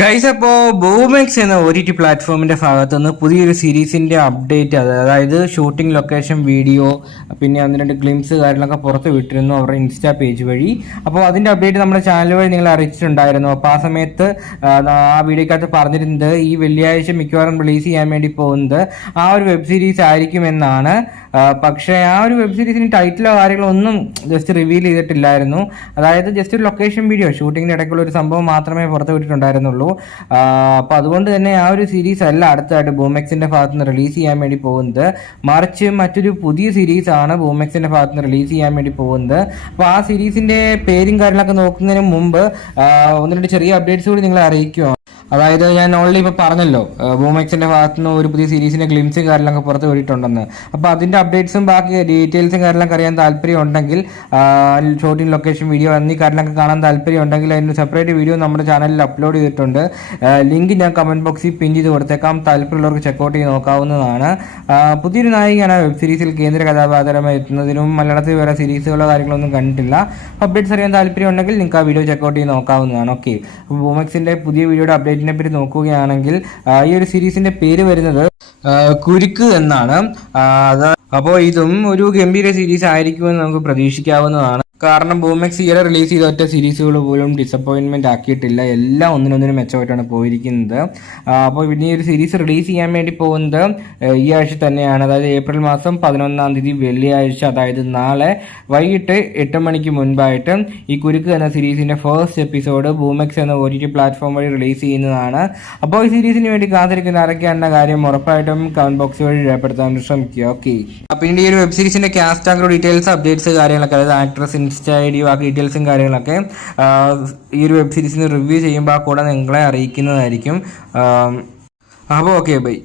Guys, അപ്പോൾ ബൂമെക്സ് എന്ന OTT പ്ലാറ്റ്ഫോമിന്റെ ഭാഗത്തു നിന്ന് പുതിയൊരു സീരീസിന്റെ അപ്ഡേറ്റ്, അതായത് ഷൂട്ടിംഗ് ലൊക്കേഷൻ വീഡിയോ, പിന്നെ ഒന്ന് രണ്ട് ഗ്ലിംസ് കാര്യങ്ങളൊക്കെ പുറത്ത് വിട്ടിരുന്നു അവരുടെ ഇൻസ്റ്റാ പേജ് വഴി. അപ്പോൾ അതിന്റെ അപ്ഡേറ്റ് നമ്മുടെ ചാനൽ വഴി നിങ്ങൾ അറിയിച്ചിട്ടുണ്ടായിരുന്നു. അപ്പോൾ ആ സമയത്ത് ആ വീഡിയോക്കകത്ത് പറഞ്ഞിരുന്നത് ഈ വെള്ളിയാഴ്ച മിക്കവാറും റിലീസ് ചെയ്യാൻ വേണ്ടി പോകുന്നത് ആ ഒരു വെബ് സീരീസ് ആയിരിക്കുമെന്നാണ്. പക്ഷേ ആ ഒരു വെബ് സീരീസിന് ടൈറ്റിലോ കാര്യങ്ങളോ ഒന്നും ജസ്റ്റ് റിവീൽ ചെയ്തിട്ടില്ലായിരുന്നു. അതായത് ജസ്റ്റ് ഒരു ലൊക്കേഷൻ വീഡിയോ, ഷൂട്ടിങ്ങിന്റെ ഇടയ്ക്കുള്ള ഒരു സംഭവം മാത്രമേ പുറത്ത് വിട്ടിട്ടുണ്ടായിരുന്നുള്ളൂ. അപ്പോൾ അതുകൊണ്ട് തന്നെ ആ ഒരു സീരീസ് അല്ല അടുത്തായിട്ട് ബൂമെക്സിന്റെ ഭാഗത്ത് നിന്ന് റിലീസ് ചെയ്യാൻ വേണ്ടി പോകുന്നത്, മറിച്ച് മറ്റൊരു പുതിയ സീരീസ് ആണ് ബൂമെക്സിന്റെ ഭാഗത്ത് നിന്ന് റിലീസ് ചെയ്യാൻ വേണ്ടി പോകുന്നത്. അപ്പോൾ ആ സീരീസിന്റെ പേരും കാര്യങ്ങളൊക്കെ നോക്കുന്നതിന് മുമ്പ് ഒന്ന് രണ്ട് ചെറിയ അപ്ഡേറ്റ്സ് കൂടി നിങ്ങളെ അറിയിക്കുക. അതായത് ഞാൻ ഓൾറെഡി ഇപ്പോൾ പറഞ്ഞല്ലോ, ബൂമെക്സിന്റെ ഭാഗത്ത് നിന്ന് ഒരു പുതിയ സീരീസിന്റെ ഗ്ലിംസും കാര്യങ്ങളൊക്കെ പുറത്ത് വിട്ടിട്ടുണ്ടെന്ന്. അപ്പോൾ അതിന്റെ അപ്ഡേറ്റ്സും ബാക്കി ഡീറ്റെയിൽസും കാര്യങ്ങളൊക്കെ അറിയാൻ താല്പര്യം ഉണ്ടെങ്കിൽ, ഷൂട്ടിംഗ് ലൊക്കേഷൻ വീഡിയോ എന്നീ കാര്യങ്ങളൊക്കെ കാണാൻ താല്പര്യം ഉണ്ടെങ്കിൽ അതിന് സെപ്പറേറ്റ് വീഡിയോ നമ്മുടെ ചാനലിൽ അപ്ലോഡ് ചെയ്തിട്ടുണ്ട്. ലിങ്ക് ഞാൻ കമന്റ് ബോക്സിൽ പിൻ ചെയ്ത് കൊടുത്തേക്കാം. താല്പര്യമുള്ളവർക്ക് ചെക്കൗട്ട് ചെയ്ത് നോക്കാവുന്നതാണ്. പുതിയൊരു നായികയാണ് വെബ് സീരീസിൽ കേന്ദ്ര കഥാപാത്രമായി എത്തുന്നതിനും മലയാളത്തിൽ വേറെ സീരീസുകളോ കാര്യങ്ങളൊന്നും കണ്ടിട്ടില്ല. അപ്ഡേറ്റ്സ് അറിയാൻ താല്പര്യം ഉണ്ടെങ്കിൽ നിങ്ങൾക്ക് ആ വീഡിയോ ചെക്കൗട്ട് ചെയ്ത് നോക്കാവുന്നതാണ്. ഓക്കെ, അപ്പോൾ ബൂമെക്സിന്റെ പുതിയ വീഡിയോയുടെ അപ്ഡേറ്റിനെ പറ്റി നോക്കുകയാണെങ്കിൽ ഈ ഒരു സീരീസിന്റെ പേര് വരുന്നത് കുരുക്ക് എന്നാണ്. അപ്പോൾ ഇതും ഒരു ഗംഭീര സീരീസ് ആയിരിക്കുമെന്ന് നമുക്ക് പ്രതീക്ഷിക്കാവുന്നതാണ്. കാരണം ബൂമെക്സ് ഈയിടെ റിലീസ് ചെയ്ത ഒറ്റ സീരീസുകൾ പോലും ഡിസപ്പോയിൻമെന്റ് ആക്കിയിട്ടില്ല. എല്ലാം ഒന്നിനൊന്നിനും മെച്ചമായിട്ടാണ് പോയിരിക്കുന്നത്. അപ്പോൾ ഇനി ഒരു സീരീസ് റിലീസ് ചെയ്യാൻ വേണ്ടി പോകുന്നത് ഈ ആഴ്ച തന്നെയാണ്. അതായത് ഏപ്രിൽ മാസം 11-ാം തീയതി വെള്ളിയാഴ്ച, അതായത് നാളെ വൈകിട്ട് 8 മണിക്ക് മുൻപായിട്ട് ഈ കുരുക്ക് എന്ന സീരീസിന്റെ ഫസ്റ്റ് എപ്പിസോഡ് ബൂമെക്സ് എന്ന OTT പ്ലാറ്റ്ഫോം വഴി റിലീസ് ചെയ്യുന്നതാണ്. അപ്പോൾ ഈ സീരീസിന് വേണ്ടി കാത്തിരിക്കുന്ന ആരൊക്കെയാണെന്ന കാര്യം ഉറപ്പായിട്ടും കമന്റ് ബോക്സ് വഴി രേഖപ്പെടുത്താൻ ശ്രമിക്കുക. ഓക്കെ, പിന്നെ ഈ ഒരു വെബ് സീരീസിന്റെ കാസ്റ്റ് ആംഗിൾ ഡീറ്റെയിൽസ്, അപ്ഡേറ്റ്സ് കാര്യങ്ങളൊക്കെ, അതായത് ആക്ട്രസ് ഇൻസ്റ്റാ ID ബാക്കി ഡീറ്റെയിൽസും കാര്യങ്ങളൊക്കെ ഈ ഒരു വെബ് സീരീസിന് റിവ്യൂ ചെയ്യുമ്പോൾ കൂടെ നിങ്ങളെ അറിയിക്കുന്നതായിരിക്കും. അപ്പോൾ ഓക്കെ, ബൈ.